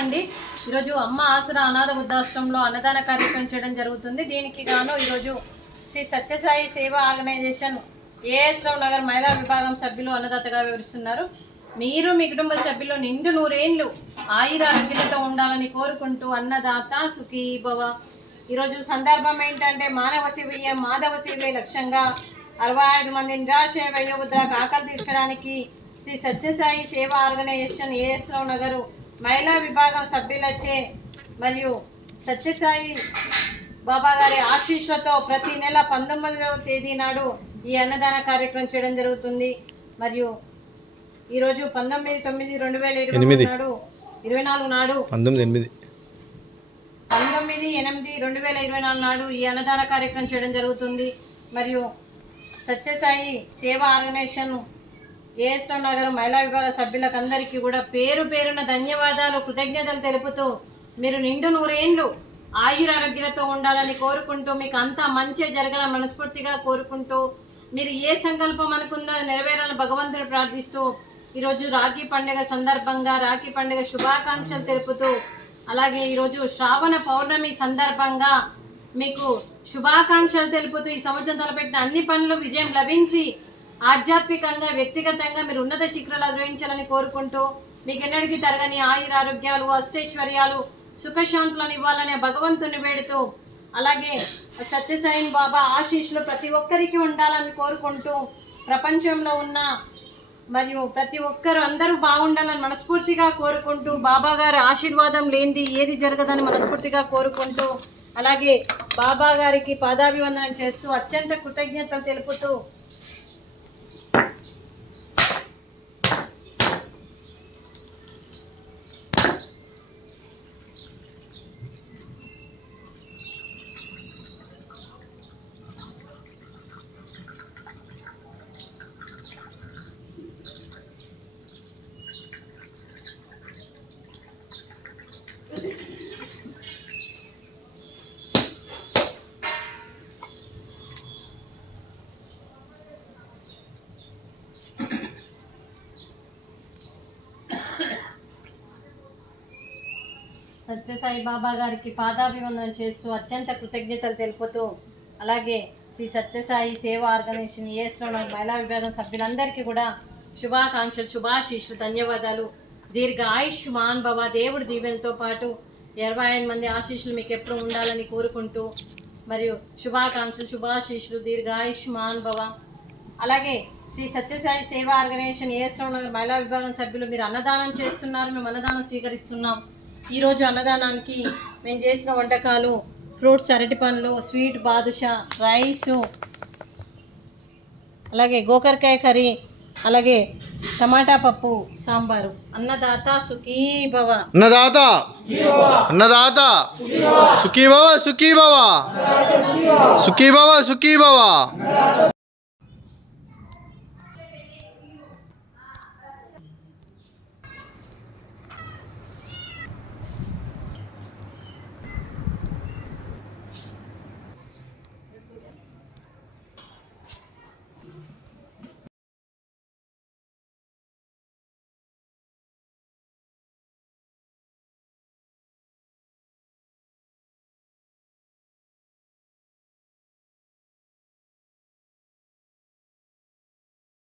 అండి ఈరోజు అమ్మ ఆసరా అనాథ వృద్ధాశ్రమంలో అన్నదాన కార్యక్రమం చేయడం జరుగుతుంది. దీనికి గాను ఈరోజు శ్రీ సత్యసాయి సేవా ఆర్గనైజేషన్ ఏఎస్ రావు నగర్ మహిళా విభాగం సభ్యులు అన్నదాతగా వివరిస్తున్నారు. మీరు మీ కుటుంబ సభ్యులు నిండు 100 ఏళ్ళు ఆయురారోగ్యాలతో ఉండాలని కోరుకుంటూ అన్నదాత సుఖీ భవ. ఈరోజు సందర్భం ఏంటంటే మానవ సేవయే మాధవ సేవే లక్ష్యంగా 65 మంది నిరాశ్రయ వయోవృద్ధులకు ఆకలి తీర్చడానికి శ్రీ సత్యసాయి సేవా ఆర్గనైజేషన్ ఏఎస్ రావు నగర్ మహిళా విభాగం సభ్యులచే మరియు సత్యసాయి బాబా గారి ఆశీస్సులతో ప్రతి నెల 19వ తేదీ నాడు ఈ అన్నదాన కార్యక్రమం చేయడం జరుగుతుంది. మరియు ఈరోజు 19/9/2024 నాడు 24 నాడు 19/8/2024 నాడు ఈ అన్నదాన కార్యక్రమం చేయడం జరుగుతుంది. మరియు సత్యసాయి సేవా ఆర్గనైజేషన్ ఏఎస్ రావు నగర్ మహిళా విభాగ సభ్యులకు అందరికీ కూడా పేరు పేరున ధన్యవాదాలు కృతజ్ఞతలు తెలుపుతూ మీరు నిండు 100 ఏళ్ళు ఆయురారోగ్యాలతో ఉండాలని కోరుకుంటూ మీకు అంతా మంచి జరగాలని మనస్ఫూర్తిగా కోరుకుంటూ మీరు ఏ సంకల్పం అనుకుందో నెరవేరాలని భగవంతుని ప్రార్థిస్తూ ఈరోజు రాఖీ పండుగ సందర్భంగా రాఖీ పండుగ శుభాకాంక్షలు తెలుపుతూ అలాగే ఈరోజు శ్రావణ పౌర్ణమి సందర్భంగా మీకు శుభాకాంక్షలు తెలుపుతూ ఈ సంవత్సరం తలపెట్టిన అన్ని పనులు విజయం లభించి ఆధ్యాత్మికంగా వ్యక్తిగతంగా మీరు ఉన్నత శిఖరాలు అధిరోహించాలని కోరుకుంటూ మీకు ఎన్నడికి తరగని ఆయురారోగ్యాలు అష్టైశ్వర్యాలు సుఖశాంతులను ఇవ్వాలనే భగవంతుని వేడుతూ అలాగే సత్యసాయి బాబా ఆశీస్సులు ప్రతి ఒక్కరికి ఉండాలని కోరుకుంటూ ప్రపంచంలో ఉన్న మరియు ప్రతి ఒక్కరు అందరూ బాగుండాలని మనస్ఫూర్తిగా కోరుకుంటూ బాబా గారి ఆశీర్వాదం లేనిది ఏది జరగదని మనస్ఫూర్తిగా కోరుకుంటూ అలాగే బాబా గారికి పాదాభివందనం చేస్తూ అత్యంత కృతజ్ఞతలు తెలుపుతూ సత్యసాయి బాబా గారికి పాదాభివందనం చేస్తూ అత్యంత కృతజ్ఞతలు తెలుపుతూ అలాగే శ్రీ సత్యసాయి సేవా ఆర్గనైజేషన్ ఏఎస్ రావు నగర్ మహిళా విభాగం సభ్యులందరికీ కూడా శుభాకాంక్షలు శుభాశీస్సులు ధన్యవాదాలు. దీర్ఘ ఆయుష్మాన్ భవ. దేవుడి దీవెనతో పాటు 25 మంది ఆశీస్సులు మీకు ఎప్పుడు ఉండాలని కోరుకుంటూ మరియు శుభాకాంక్షలు శుభాశీస్సులు దీర్ఘ ఆయుష్మాన్ భవ. అలాగే శ్రీ సత్యసాయి సేవా ఆర్గనైజేషన్ ఏఎస్ రావు నగర్ మహిళా విభాగం సభ్యులు మీరు అన్నదానం చేస్తున్నారు, మేము అన్నదానం స్వీకరిస్తున్నాం. ఈరోజు అన్నదానానికి మేము చేసిన వంటకాలు ఫ్రూట్స్ అరటి పండ్లు స్వీట్ బాదుషా రైసు అలాగే గోకరకాయ కర్రీ అలాగే టమాటా పప్పు సాంబారు. అన్నదాత సుఖీ భవ. అన్నదాత అన్నదాత సుఖీ భవ సుఖీ భవ సుఖీ భవ సుఖీ భవ.